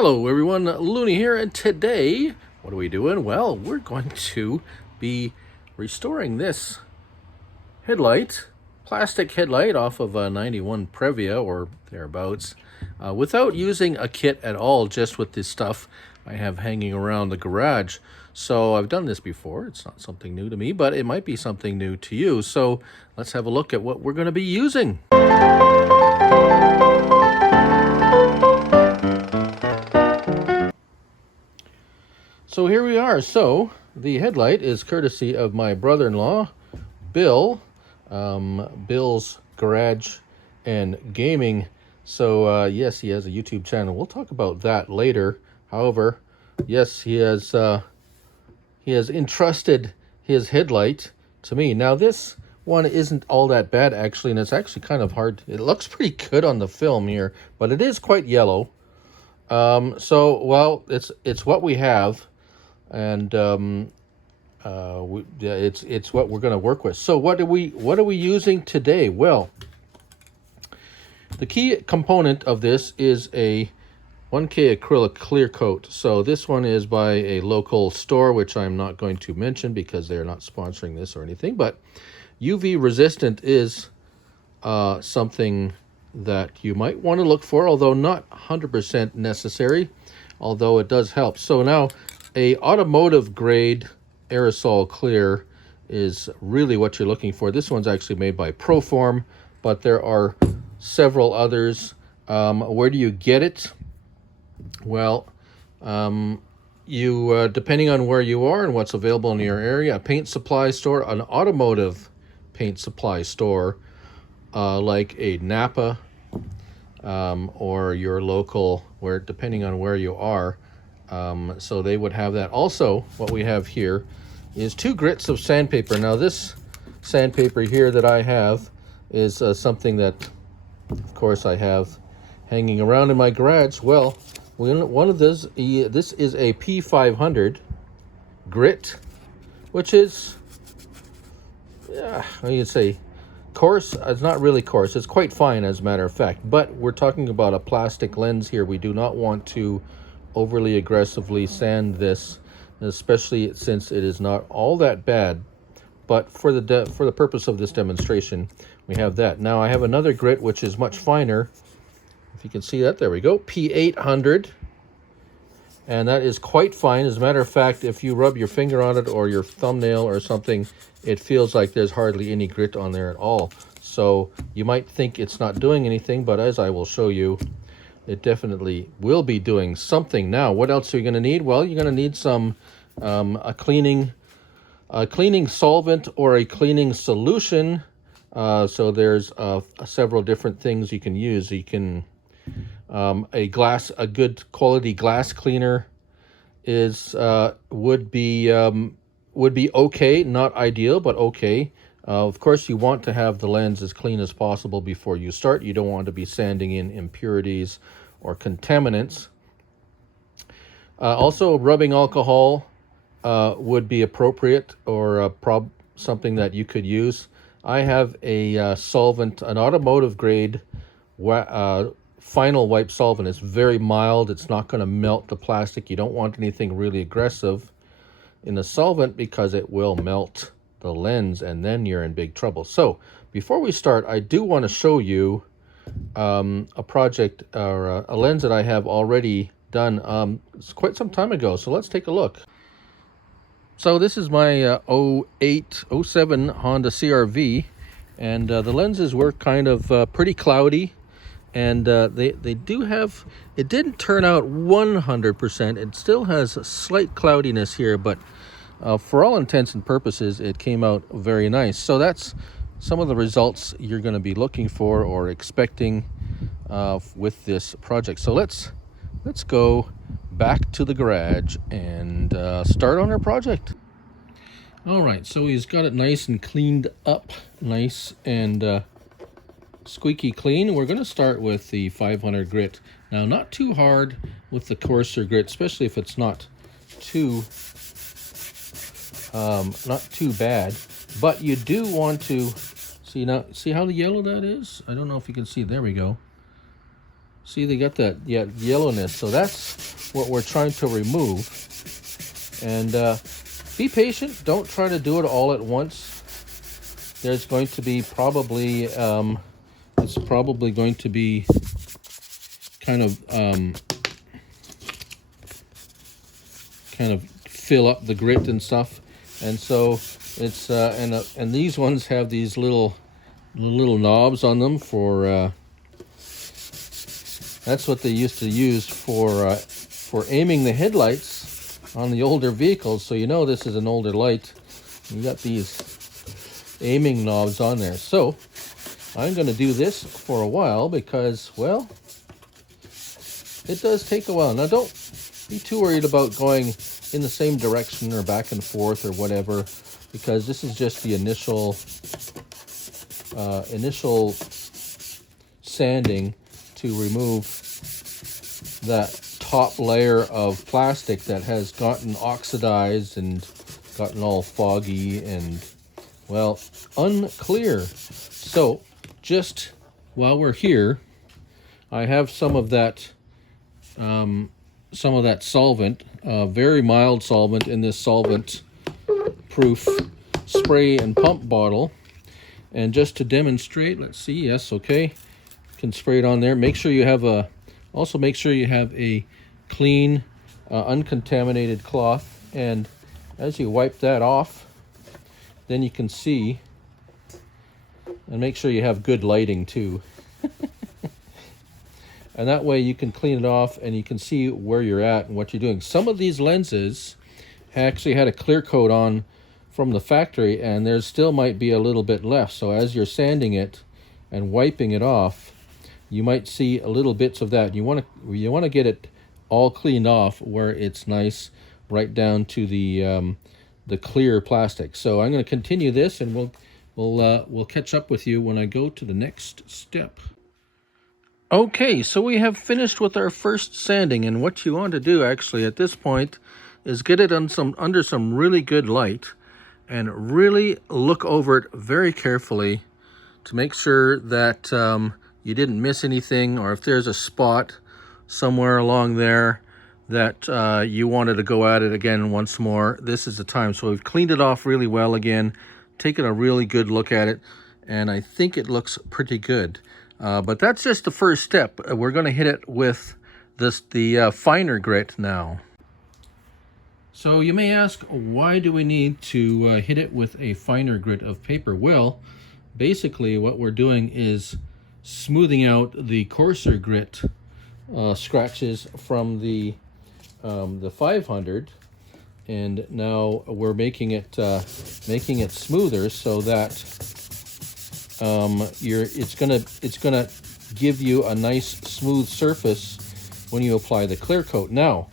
Hello everyone, Looney here, and today, what are we doing? Well, we're going to be restoring this headlight, plastic headlight off of a 91 Previa or thereabouts, without using a kit at all, just with this stuff I have hanging around the garage. So I've done this before. It's not something new to me, but it might be something new to you. So let's have a look at what we're going to be using. So here we are. So the headlight is courtesy of my brother-in-law, Bill, Bill's Garage and Gaming. So yes, he has a YouTube channel. We'll talk about that later. However, yes, he has entrusted his headlight to me. Now this one isn't all that bad actually, and it's actually kind of hard. It looks pretty good on the film here, but it is quite yellow. So well, it's what we have. And it's what we're going to work with. So what are we using today? Well, the key component of this is a 1K acrylic clear coat. So this one is by a local store, which I'm not going to mention because they're not sponsoring this or anything. But UV resistant is something that you might want to look for, although not 100% necessary, although it does help. So now, a automotive grade aerosol clear is really what you're looking for. This one's actually made by Proform, but there are several others. Where do you get it? Well, you depending on where you are and what's available in your area, a paint supply store, an automotive paint supply store, like a Napa, or your local, where depending on where you are. So they would have that. Also, what we have here is 2 grits of sandpaper. Now this sandpaper here that I have is something that, of course, I have hanging around in my garage. Well, one of this is a P500 grit, which is, yeah, you'd say coarse. It's not really coarse. It's quite fine, as a matter of fact. But we're talking about a plastic lens here. We do not want to overly aggressively sand this, especially since it is not all that bad. But for the purpose of this demonstration, we have that. Now I have another grit which is much finer. If you can see that, there we go, P800, and that is quite fine. As a matter of fact, if you rub your finger on it or your thumbnail or something, it feels like there's hardly any grit on there at all. So you might think it's not doing anything, but as I will show you, it definitely will be doing something. Now, what else are you going to need? Well, you're going to need some a cleaning solvent or a cleaning solution. So there's several different things you can use. You can a good quality glass cleaner is would be okay, not ideal, but okay. Of course, you want to have the lens as clean as possible before you start. You don't want to be sanding in impurities or contaminants. Also, rubbing alcohol would be appropriate, or something that you could use. I have a solvent, an automotive grade final wipe solvent. It's very mild. It's not going to melt the plastic. You don't want anything really aggressive in the solvent because it will melt the lens, and then you're in big trouble. So before we start, I do want to show you a project, or a lens that I have already done it's quite some time ago. So let's take a look. So this is my 07 Honda CR-V, and the lenses were kind of pretty cloudy, and they do have, it didn't turn out 100%. It still has a slight cloudiness here, but for all intents and purposes, it came out very nice. So that's some of the results you're going to be looking for or expecting with this project. So let's go back to the garage and start on our project. All right, so he's got it nice and cleaned up, nice and squeaky clean. We're going to start with the 500 grit. Now, not too hard with the coarser grit, especially if it's not too bad, but you do want to see how the yellow that is. I don't know if you can see. There we go. See, they got that yellowness. So that's what we're trying to remove. And be patient. Don't try to do it all at once. There's going to be probably, it's probably going to be kind of fill up the grit and stuff. And so it's, and these ones have these little knobs on them for, that's what they used to use for aiming the headlights on the older vehicles. So you know this is an older light. You got these aiming knobs on there. So I'm going to do this for a while because, well, it does take a while. Now don't be too worried about going in the same direction or back and forth or whatever, because this is just the initial sanding to remove that top layer of plastic that has gotten oxidized and gotten all foggy and, well, unclear. So just while we're here, I have some of that solvent, very mild solvent in this solvent proof spray and pump bottle. And just to demonstrate, let's see, yes, okay, can spray it on there. Make sure you have a clean, uncontaminated cloth, and as you wipe that off, then you can see, and make sure you have good lighting too. And that way you can clean it off and you can see where you're at and what you're doing. Some of these lenses actually had a clear coat on from the factory, and there still might be a little bit left. So as you're sanding it and wiping it off, you might see little bits of that. You want to get it all cleaned off where it's nice, right down to the clear plastic. So I'm going to continue this, and we'll catch up with you when I go to the next step. Okay, so we have finished with our first sanding, and what you want to do actually at this point is get it under some really good light and really look over it very carefully to make sure that you didn't miss anything, or if there's a spot somewhere along there that you wanted to go at it again once more, this is the time. So we've cleaned it off really well again, taken a really good look at it, and I think it looks pretty good. But that's just the first step. We're going to hit it with the finer grit now. So you may ask, why do we need to hit it with a finer grit of paper? Well, basically what we're doing is smoothing out the coarser grit scratches from the 500, and now we're making it smoother so that it's gonna give you a nice smooth surface when you apply the clear coat. Now,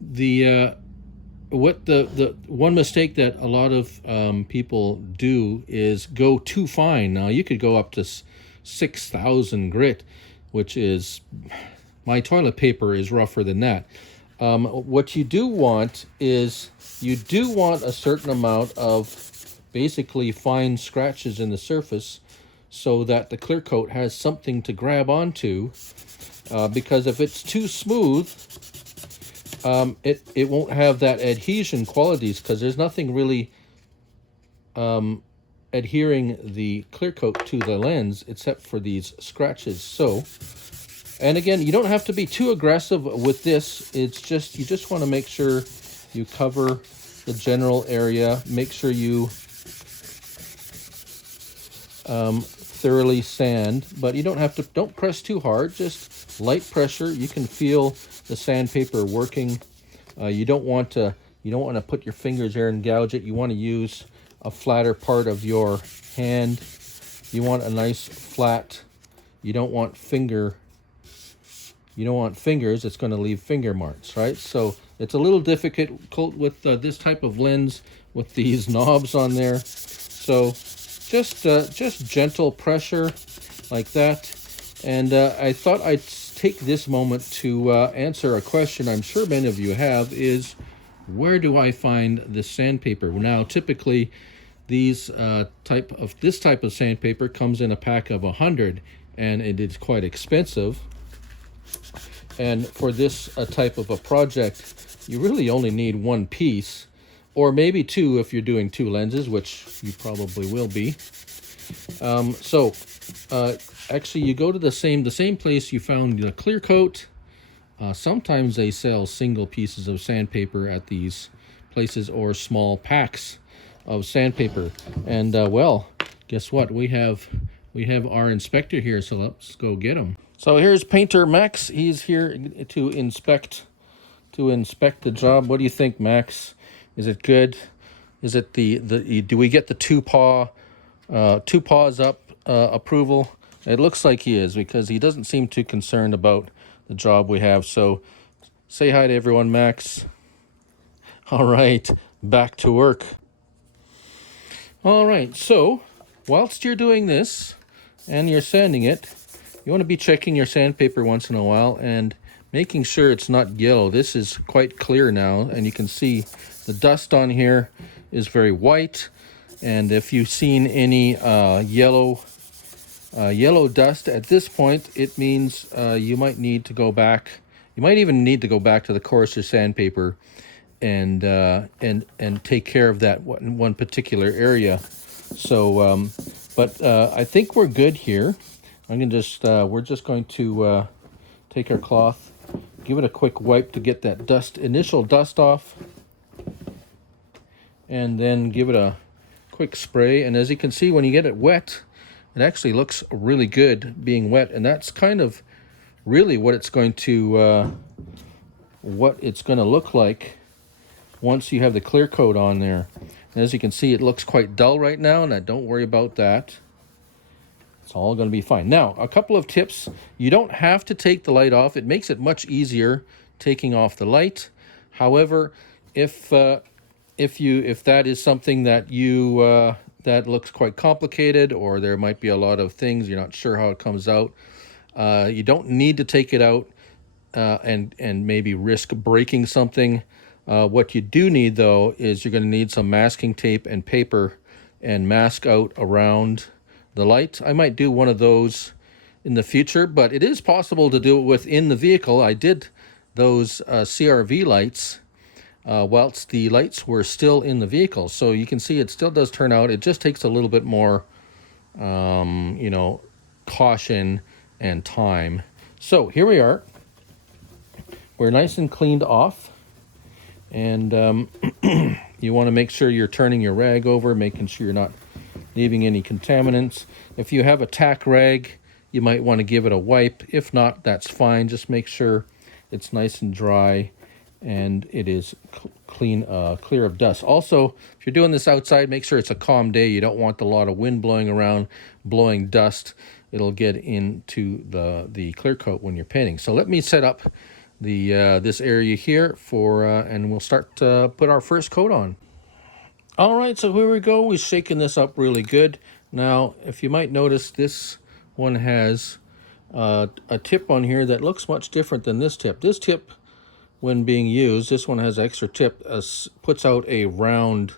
the one mistake that a lot of people do is go too fine. Now you could go up to 6,000 grit, which is, my toilet paper is rougher than that. What you do want is a certain amount of basically fine scratches in the surface so that the clear coat has something to grab onto, because if it's too smooth, it won't have that adhesion qualities, because there's nothing really adhering the clear coat to the lens except for these scratches. So, and again, you don't have to be too aggressive with this. It's just, you just want to make sure you cover the general area, make sure you thoroughly sand, but you don't press too hard, just light pressure. You can feel the sandpaper working. You don't want to put your fingers there and gouge it. You want to use a flatter part of your hand. You want a nice flat, you don't want fingers, it's going to leave finger marks, right? So it's a little difficult with this type of lens with these knobs on there. So just gentle pressure like that. And I thought I'd take this moment to answer a question I'm sure many of you have, is where do I find this sandpaper? Now, typically this type of sandpaper comes in a pack of 100, and it is quite expensive. And for this type of a project, you really only need one piece, or maybe two if you're doing two lenses, which you probably will be. Actually, you go to the same place you found the clear coat. Sometimes they sell single pieces of sandpaper at these places, or small packs of sandpaper. And well, guess what? We have our inspector here, so let's go get him. So here's Painter Max. He's here to inspect the job. What do you think, Max? Is it good? Is it the do we get the two paws up approval? It looks like he is, because he doesn't seem too concerned about the job we have. So say hi to everyone, Max. All right, back to work. All right, so whilst you're doing this and you're sanding it, you want to be checking your sandpaper once in a while and making sure it's not yellow. This is quite clear now, and you can see the dust on here is very white. And if you've seen any yellow dust at this point, it means you might need to go back. You might even need to go back to the coarser sandpaper and take care of that one particular area. So, but I think we're good here. We're just going to take our cloth, give it a quick wipe to get that initial dust off, and then give it a quick spray. And as you can see, when you get it wet, it actually looks really good being wet, and that's kind of really what it's going to look like once you have the clear coat on there. And as you can see, it looks quite dull right now, and don't worry about that. It's all going to be fine. Now, a couple of tips. You don't have to take the light off. It makes it much easier taking off the light. However, if that is something that that looks quite complicated, or there might be a lot of things you're not sure how it comes out, you don't need to take it out and maybe risk breaking something. What you do need, though, is you're going to need some masking tape and paper and mask out around the light. I might do one of those in the future, but it is possible to do it within the vehicle. I did those CRV lights whilst the lights were still in the vehicle. So you can see it still does turn out. It just takes a little bit more, caution and time. So here we are. We're nice and cleaned off. And you want to make sure you're turning your rag over, making sure you're not leaving any contaminants. If you have a tack rag, you might want to give it a wipe. If not, that's fine. Just make sure it's nice and dry and it is clear of dust. Also, if you're doing this outside, make sure it's a calm day. You don't want a lot of wind blowing around, blowing dust. It'll get into the clear coat when you're painting. So let me set up this area here and we'll start to put our first coat on. All right, so here we go. We're shaking this up really good. Now, if you might notice, this one has a tip on here that looks much different than this tip. This tip, when being used, this one has extra tip, puts out a round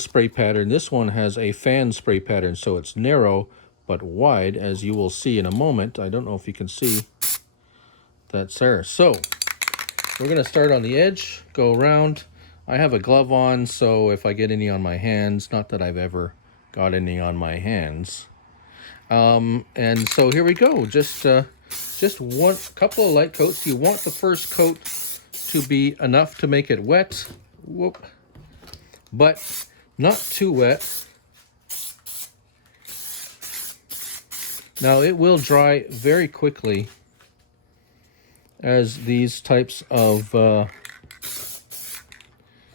spray pattern. This one has a fan spray pattern, so it's narrow but wide, as you will see in a moment. I don't know if you can see. That's there. So we're going to start on the edge, go around. I have a glove on, so if I get any on my hands, not that I've ever got any on my hands. And so here we go. Just one couple of light coats. You want the first coat to be enough to make it wet. Whoop. But not too wet. Now it will dry very quickly, as these types of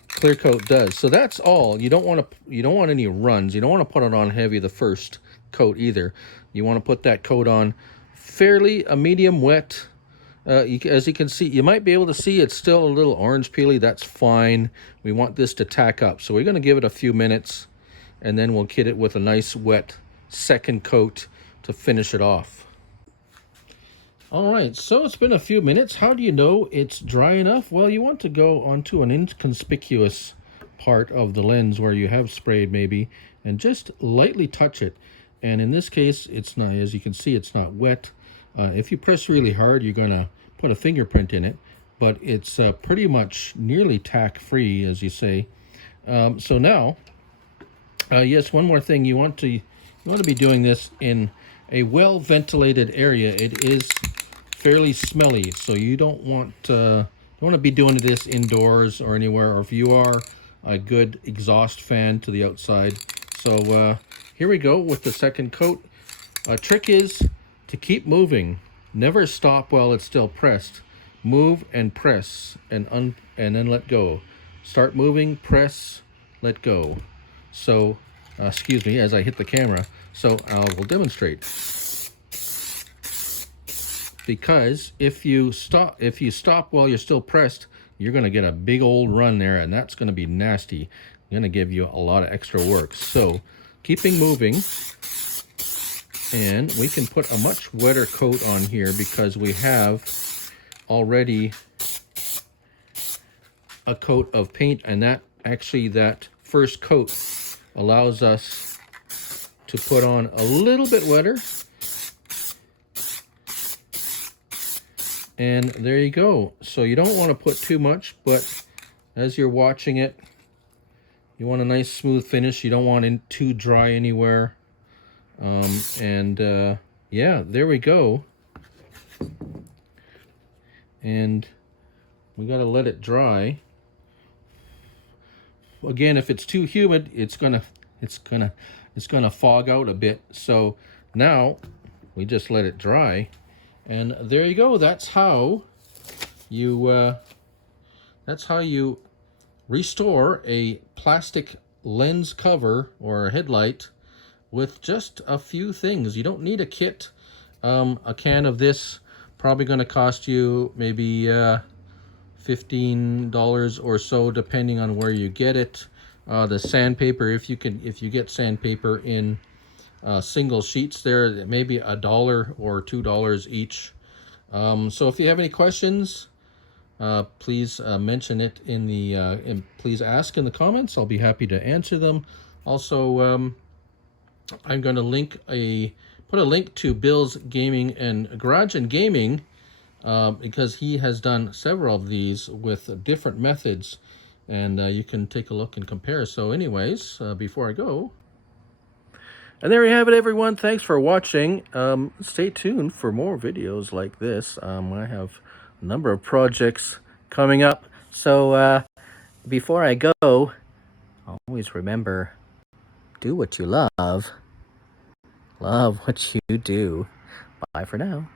clear coat does. So that's all. You don't want any runs. You don't want to put it on heavy the first coat either. You want to put that coat on fairly a medium wet. As you can see, you might be able to see it's still a little orange peely. That's fine. We want this to tack up. So we're going to give it a few minutes, and then we'll kit it with a nice wet second coat to finish it off. All right, so it's been a few minutes. How do you know it's dry enough? Well, you want to go onto an inconspicuous part of the lens where you have sprayed maybe, and just lightly touch it. And in this case, it's not, as you can see, it's not wet. If you press really hard, you're going to put a fingerprint in it, but it's pretty much nearly tack-free, as you say. So now, yes, one more thing. You want to be doing this in a well-ventilated area. It is fairly smelly, so you don't want to be doing this indoors or anywhere, or if you are, a good exhaust fan to the outside. So here we go with the second coat. Trick is to keep moving. Never stop while it's still pressed. Move and press and then let go. Start moving, press, let go. So, excuse me, as I hit the camera. So I will demonstrate. Because if you stop while you're still pressed, you're going to get a big old run there, and that's going to be nasty. Going to give you a lot of extra work. So keeping moving, and we can put a much wetter coat on here because we have already a coat of paint, and that first coat allows us to put on a little bit wetter. And there you go. So you don't want to put too much, but as you're watching it, you want a nice smooth finish. You don't want it too dry anywhere. Yeah, there we go. And we got to let it dry. Again, if it's too humid, it's gonna fog out a bit. So now we just let it dry. And there you go. That's how you restore a plastic lens cover or a headlight with just a few things. You don't need a kit. A can of this probably going to cost you maybe $15 or so, depending on where you get it. The sandpaper, if you get sandpaper in single sheets, there maybe $1 or $2 each. So if you have any questions, please mention it in the and please ask in the comments. I'll be happy to answer them. Also, I'm going to put a link to Bill's Gaming and Garage and Gaming, because he has done several of these with different methods, and you can take a look and compare. So anyways, before I go, and there you have it, everyone. Thanks for watching. Stay tuned for more videos like this. I have a number of projects coming up. So before I go, always remember, do what you love what you do. Bye for now.